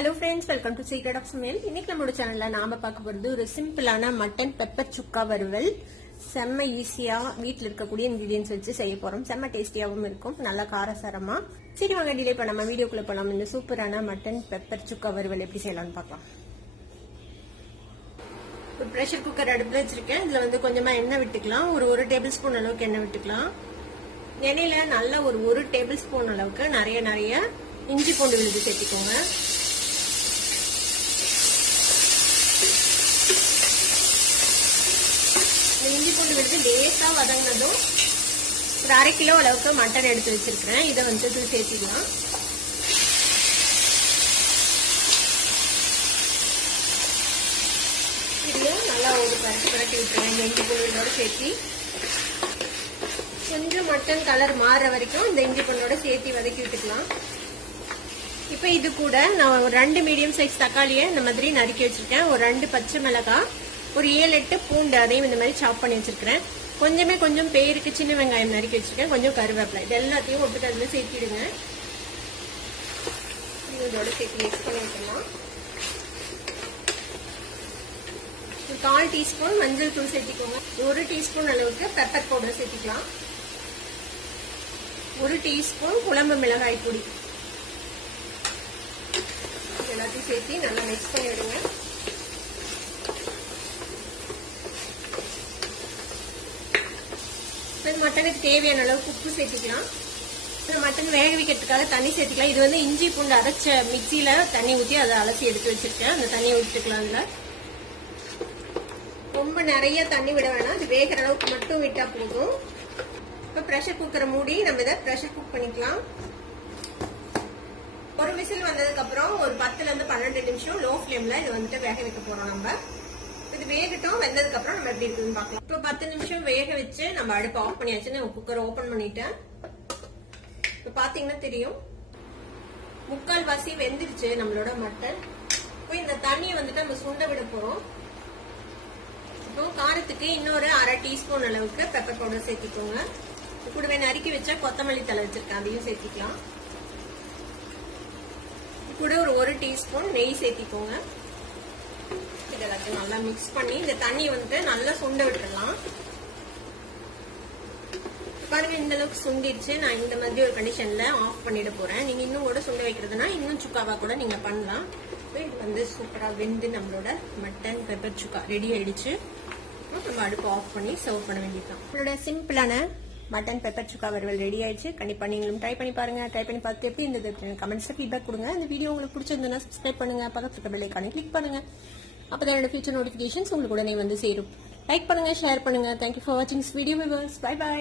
Hello friends, welcome to Secret of Smell. இன்னைக்கு நம்மளோட சேனல்ல நாம பார்க்க போறது ஒரு சிம்பிளான மட்டன் பெப்பர் சுக்கா வறுவல். செம்ம ஈஸியா வீட்ல இருக்கக்கூடிய இன்கிரிடியன்ஸ் வச்சு செய்ய போறோம். செம்ம டேஸ்டியாவும் இருக்கும், நல்லா காரசாரமா. சரி வாங்க டிலே பண்ணாம வீடியோக்குள்ள போலாம். இந்த சூப்பரான மட்டன் பெப்பர் சுக்கா வறுவல் எப்படி செய்யலாம்னு பார்க்கலாம். ஒரு பிரஷர் குக்கர் அடுப்புல வச்சிருக்கேன். இதுல வந்து கொஞ்சமா எண்ணெய் விட்டுக்கலாம். ஒரு டேபிள் ஸ்பூன் அளவுக்கு எண்ணெய் விட்டுக்கலாம். எண்ணெயில நல்லா ஒரு டேபிள் ஸ்பூன் அளவுக்கு நிறைய இஞ்சி பூண்டு விழுது சேர்த்திக்கோங்க. இஞ்சி பூண்டு விழுது லேசா வதங்கினதும் ஒரு 1/2 கிலோ அளவுக்கு மட்டன் எடுத்து வச்சிருக்கிறேன். இதை வந்து சேர்த்திக்கலாம். இதையும் நல்லா ஒரு பரட்டி விட்டுருவேன். இஞ்சி பூண்டு விழுதோட சேர்த்தி கொஞ்சம் மட்டன் கலர் மாறுற வரைக்கும் இந்த இஞ்சி பூண்டோட சேர்த்தி வதக்கி விட்டுக்கலாம். இப்ப இது கூட நான் ஒரு 2 மீடியம் சைஸ் தக்காளியை இந்த மாதிரி நறுக்கி வச்சிருக்கேன். ஒரு 2 பச்சை மிளகாய், ஒரு 7-8 பூண்டு அதையும் இந்த மாதிரி சாப் பண்ணி வச்சிருக்கிறேன். கொஞ்சம் பேருக்கு சின்ன வெங்காயம் நறுக்கி வச்சிருக்கேன். கொஞ்சம் கருவேப்பிலை, இது எல்லாத்தையும் ஒட்டுக்கு அதுல சேர்த்திடுங்க. இதோட சேர்த்து மிக்ஸ் பண்ணி விட்டுலாம். 1/4 டீஸ்பூன் மஞ்சள் தூள் சேர்த்திக்கோங்க. 1 டீஸ்பூன் அளவுக்கு பெப்பர் பவுடர் சேர்த்திக்கலாம். 1 டீஸ்பூன் குழம்பு மிளகாய் பொடி எல்லாத்தையும் சேர்த்து நல்லா மிக்ஸ் பண்ணி விடுங்க. மட்டனுக்கு தேவையான அளவுக்கு உப்பு சேர்த்துக்கலாம். மட்டன் வேக வைக்கிறதுக்காக தண்ணி சேர்த்துக்கலாம். இது வந்து இஞ்சி பூண்டு அரைச்ச மிக்சியில தண்ணி ஊற்றி அதை அலசி எடுத்து வச்சிருக்கேன். அந்த தண்ணியை விட்டுக்கலாம். இதுல ரொம்ப நிறைய தண்ணி விட வேணாம், இது வேகிற அளவுக்கு மட்டும் விட்டா போதும். இப்ப பிரஷர் குக்கரை மூடி நம்ம இதை பிரஷர் குக் பண்ணிக்கலாம். ஒரு விசில் வந்ததுக்கு அப்புறம் ஒரு 10 to 12 நிமிஷம் லோ ஃபிளேம்ல இது வந்துட்டு வேக வைக்க போறோம். நம்ம இது வேகட்டும். வெந்ததுக்கு அப்புறம் நம்ம எப்படி இருக்குன்னு பார்க்கலாம். இப்போ 10 நிமிஷம் வேக வச்சு நம்ம அடுப்பு ஆஃப் பண்ணியாச்சு. நான் குக்கர் ஓபன் பண்ணிட்டேன். இப்போ பாத்தீங்கன்னா தெரியும், 3/4 வாசி வெந்துருச்சு நம்மளோட மட்டன். இப்போ இந்த தண்ணியை வந்துட்டு நம்ம சுண்ட விட போறோம். இப்போ காரத்துக்கு இன்னொரு 1/2 டீஸ்பூன் அளவுக்கு பெப்பர் பவுடர் சேர்த்திக்கோங்க. கூடவே நறுக்கி வச்ச கொத்தமல்லி தலை வச்சிருக்கேன், அதையும் சேர்த்திக்கலாம். கூட ஒரு 1 டீஸ்பூன் நெய் சேர்த்திக்கோங்க. இதெல்லாத்தையும் நல்லா மிக்ஸ் பண்ணி இந்த தண்ணி வந்து நல்லா சுண்ட விட்டுடலாம். பாருங்க, இந்த அளவுக்கு சுண்டிடுச்சு. நான் இந்த மாதிரி ஒரு கண்டிஷன்ல ஆஃப் பண்ணிட போறேன். நீங்க இன்னும் கூட சுண்ட வைக்கிறதுனா இன்னும் சுக்காவா கூட நீங்க பண்ணலாம். இது வந்து சூப்பரா வெந்து நம்மளோட மட்டன் பெப்பர் சுக்கா ரெடி ஆயிடுச்சு. நம்ம அடுப்பு ஆஃப் பண்ணி சர்வ் பண்ண வேண்டியதுதான். நம்மளோட சிம்பிளான மட்டன் பெப்பர் சுக்கா வறுவல் ரெடி ஆயிடுச்சு. கண்டிப்பா நீங்களும் ட்ரை பண்ணி பாருங்க. ட்ரை பண்ணி பார்த்து எப்படி இருந்தது கமெண்ட்ஸ்ல ஃபீட்பேக் கொடுங்க. இந்த வீடியோ உங்களுக்கு பிடிச்சிருந்ததுன்னா சப்ஸ்கிரைப் பண்ணுங்க, பக்கத்துல இருக்க பெல் ஐகானை கிளிக் பண்ணுங்க. அப்பதான் என்னோட ஃபியூச்சர் நோட்டிபிகேஷன்ஸ் உங்களுக்கு உடனே வந்து சேரும். லைக் பண்ணுங்க, ஷேர் பண்ணுங்க. தேங்க்யூ ஃபார் வாட்சிங் this video viewers. Bye by.